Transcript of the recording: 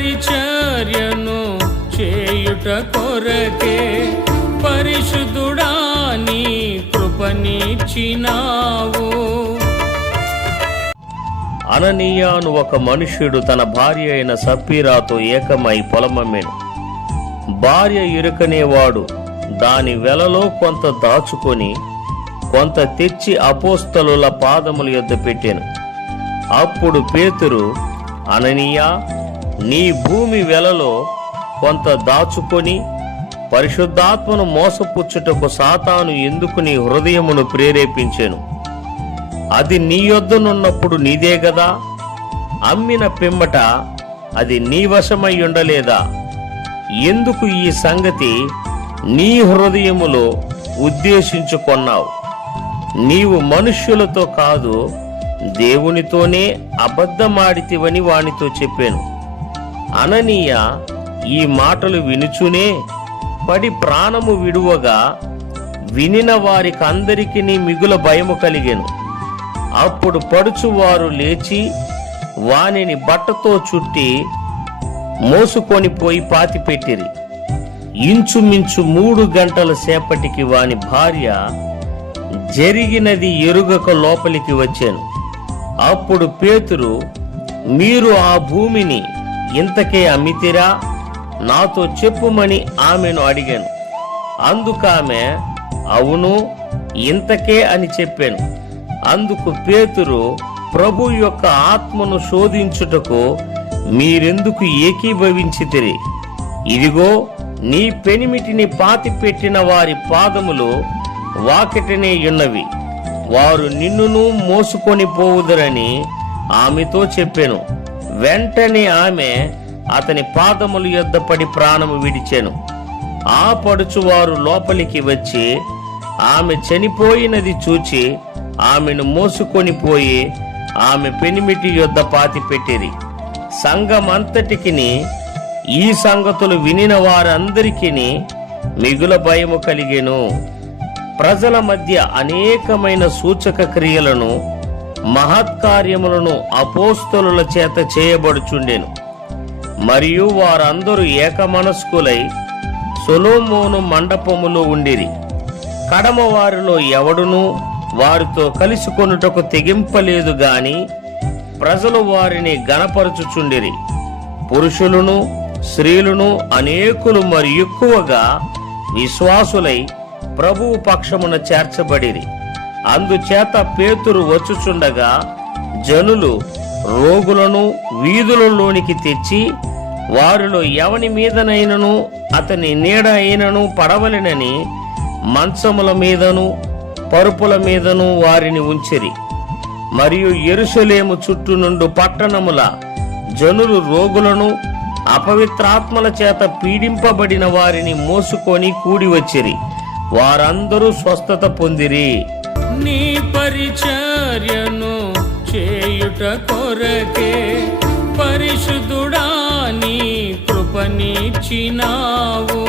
పరిచర్యను చేయుట కొరకే పరిశుద్ధుడా నీ కృపనిచ్చినావు. అననీయ అను ఒక మనుష్యుడు తన భార్య అయిన సప్పీరాతో ఏకమై పొలమమ్మెను. భార్య ఇరుకనేవాడు దాని వెలలో కొంత దాచుకొని కొంత తెచ్చి అపోస్తలుల పాదముల యొద్ద పెట్టెను. అప్పుడు పేతురు, అననీయ, నీ భూమి వెలలో కొంత దాచుకొని పరిశుద్ధాత్మను మోసపుచ్చుటకు సాతాను ఎందుకు నీ హృదయమును ప్రేరేపించెను? అది నీ యొద్దనున్నప్పుడు నీదే గదా, అమ్మిన పిమ్మట అది నీ వశమై ఉండలేదా? ఎందుకు ఈ సంగతి నీ హృదయములో ఉద్దేశించుకొన్నావు? నీవు మనుష్యులతో కాదు దేవునితోనే అబద్ధమాడితివని వానితో చెప్పాను. అననీయ ఈ మాటలు వినుచునే పడి ప్రాణము విడువగా వినిన వారికి అందరికీ మిగుల భయము కలిగెను. అప్పుడు పడుచువారు లేచి వానిని బట్టతో చుట్టి మోసుకొని పోయి పాతిపెట్టిరి. ఇంచుమించు 3 గంటల సేపటికి వాని భార్య జరిగినది ఎరుగక లోపలికి వచ్చాను. అప్పుడు పేతురు, మీరు ఆ భూమిని ఇంతకే అమ్మితిరా? నాతో చెప్పుమని ఆమెను అడిగాను. అందుకామె, అవును, ఇంతకే అని చెప్పాను. అందుకు పేతురు, ప్రభు యొక్క ఆత్మను శోధించుటకు మీరెందుకు ఏకీభవించితిరి? ఇదిగో నీ పెనిమిటిని పాతిపెట్టిన వారి పాదములు వాకిటనే ఉన్నవి, వారు నిన్నును మోసుకొని పోవుదరని ఆమెతో చెప్పాను. వెంటనే ఆమె అతని పాదముల యొద్ద పడి ప్రాణము విడిచెను. ఆ పడుచువారు లోపలికి వచ్చి ఆమె చనిపోయినది చూచి ఆమెను మోసుకొని పోయి ఆమె పెనిమిటి యొద్ద పాతిపెట్టిరి. సంఘమంతటికి ఈ సంగతులు వినిన వారందరికీ మిగుల భయము కలిగెను. ప్రజల మధ్య అనేకమైన సూచక క్రియలను మహత్కార్యములను అపోస్తలుల చేత చేయబడుచుండెను. మరియు వారందరూ ఏకమనస్కులై సొలొమోను మండపములో ఉండిరి. కడమ వారిలో ఎవడునూ వారితో కలుసుకొనుటకు తెగింపలేదు గాని ప్రజలు వారిని గణపరచుచుండిరి. పురుషులను స్త్రీలను అనేకులు మరి ఎక్కువగా విశ్వాసులై ప్రభువు పక్షమున చేర్చబడిరి. అందుచేత పేతురు వచ్చుచుండగా జనులు రోగులను వీధులలోనికి తెచ్చి వారిలో ఎవని మీదనైనను అతని నీడ అయినను పడవలెనని మంచముల మీదను పరుపుల మీదను వారిని ఉంచిరి. మరియు యెరూషలేము చుట్టూ నుండి పట్టణముల జనులు రోగులను అపవిత్రాత్మల చేత పీడింపబడిన వారిని మోసుకొని కూడి వచ్చిరి. వారందరూ స్వస్థత పొందిరి. నీ పరిచర్యను చేయుట కొరకే పరిశుద్ధుడా నీ కృపనిచ్చినావు.